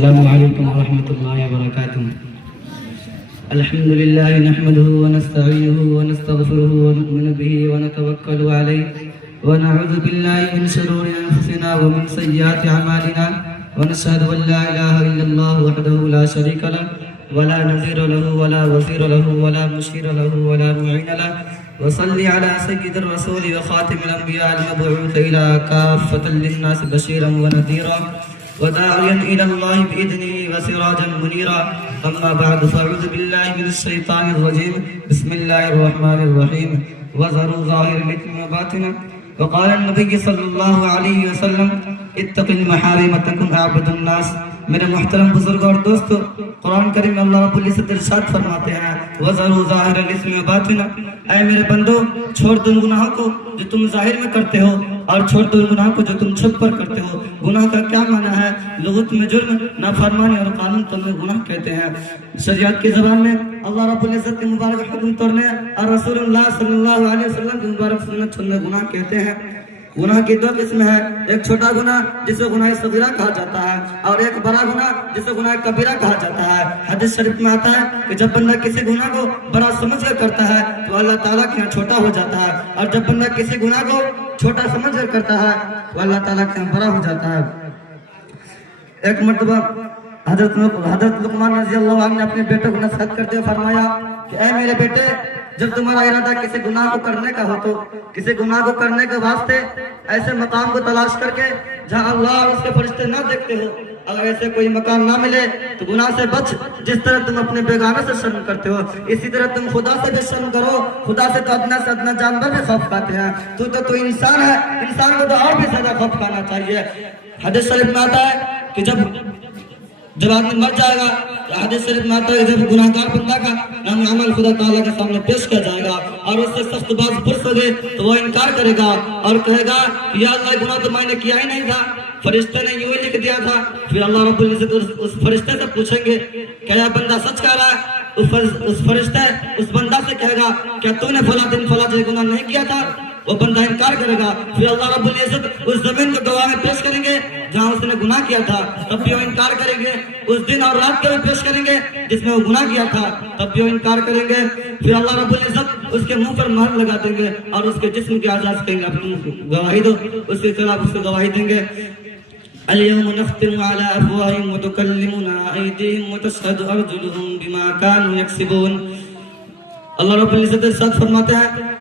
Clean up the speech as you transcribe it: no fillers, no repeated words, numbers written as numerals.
السلام علیکم ورحمۃ اللہ وبرکاتہ. الحمد لله نحمده ونستعينه ونستغفره ونؤمن به ونتوكل عليه ونعوذ بالله من شرور أنفسنا ومن سيئات أعمالنا ونشهد أن لا إله إلا الله وحده لا شريك له ولا نظير له ولا وزير له ولا مشير له ولا معين له وصل على سيد الرسول وخاتم الأنبياء المبعوث إلى كافة للناس بشيرا ونذيرا وداعيا إلى الله بإذنه وسراجا منيرا. أما بعد فأعوذ بالله من الشيطان الرجيم. بسم الله الرحمن الرحيم. وذروا ظاهر الإثم وباطنه. وقال النبي صلی اللہ علیہ وسلم اتق المحارم تکن اعبد الناس. میرے محترم بزرگ اور دوستو، قرآن کریم میں اللہ رب العزت ارشاد فرماتے ہیں وَذَرُوا ظَاهِرَ الْإِثْمِ وَبَاطِنَهُ. اے میرے بندو، چھوڑ دو گناہوں کو جو تم ظاہر میں کرتے ہو اور چھوڑ دو گناہوں کو جو تم چھپ پر کرتے ہو. گناہ کا کیا معنی ہے؟ لغت میں جرم، نافرمانی اور قانون توڑنے گناہ کہتے ہیں. شریعت کی زبان میں اللہ رب العزت کے مبارک حکم توڑنے اور رسول اللہ صلی اللہ علیہ وسلم کی مبارک سنت چھوڑنے گناہ کہتے ہیں. گناہ کی دو قسم ہے، ایک چھوٹا گناہ جسے گناہ صغیرہ کہا جاتا ہے اور ایک بڑا گناہ جسے گناہ کبیرہ کہا جاتا ہے. حدیث شریف میں آتا ہے کہ جب بندہ کسی گناہ کو بڑا سمجھ کر کرتا ہے تو اللہ تعالیٰ کے یہاں چھوٹا ہو جاتا ہے، اور جب بندہ کسی گناہ کو چھوٹا سمجھ کر کرتا ہے تو اللہ تعالیٰ کے یہاں بڑا ہو جاتا ہے. ایک مرتبہ حضرت لقمان رضی اللہ عنہ نے اپنے بیٹے کو نصیحت کرتے ہوئے فرمایا کہ اے میرے بیٹے، جب تمہارا ارادہ کسی گناہ کو کرنے کا ہو تو کسی گناہ کو کرنے کے واسطے ایسے مقام کو تلاش کر کے جہاں اللہ اور اس کے فرشتے نہ دیکھتے ہو. اگر ایسے کوئی مقام نہ ملے تو گناہ سے بچ. جس طرح تم اپنے بیگانہ سے شرم کرتے ہو اسی طرح تم خدا سے بھی شرم کرو. خدا سے تو ادنا سے ادنا جانور بھی خوف کھاتے ہیں، تو انسان ہے، انسان کو تو اور بھی زیادہ خوف کھانا چاہیے. حدیث شریف میں آتا ہے کہ جب آدمی مر جائے گا، حدیث شریف میں آتا ہے جب گناہگار بندہ کا نام عمل خدا تعالیٰ کے سامنے پیش کیا جائے گا اور اس سے سخت باز پرس ہوگے تو وہ انکار کرے گا اور کہے گا یا اللہ گناہ تو میں نے کیا ہی نہیں تھا، فرشتے نے یوں ہی لکھ دیا تھا. پھر اللہ رب العزت اس فرشتے سے پوچھیں گے کہ یہ بندہ سچ کہہ رہا ہے؟ اس فرشتے اس بندہ سے کہے گا کیا تو نے فلاں دن فلاں جگہ گناہ نہیں کیا تھا؟ وہ بندہ انکار کرے گا. پھر اللہ رب العزت اس زمین کو گواہ میں پیش کریں گے جہاں اس نے گناہ کیا تھا، تب بھی وہ انکار کریں گے. اس دن اور رات کو بھی پیش کریں گے جس میں وہ گناہ کیا تھا، تب بھی وہ انکار کریں گے. پھر اللہ رب العزت اس کے منہ پر مہر لگا دیں گے اور اس کے جسم کی آزاد کہیں گے اپنی گواہی دو. اس کے خلاف اس کو گواہی دیں گے. اليوم نختم على افواههم وتكلمنا ايديهم وتشهد ارجلهم بما كانوا يكسبون. اللہ رب العزت ارشاد فرماتے ہیں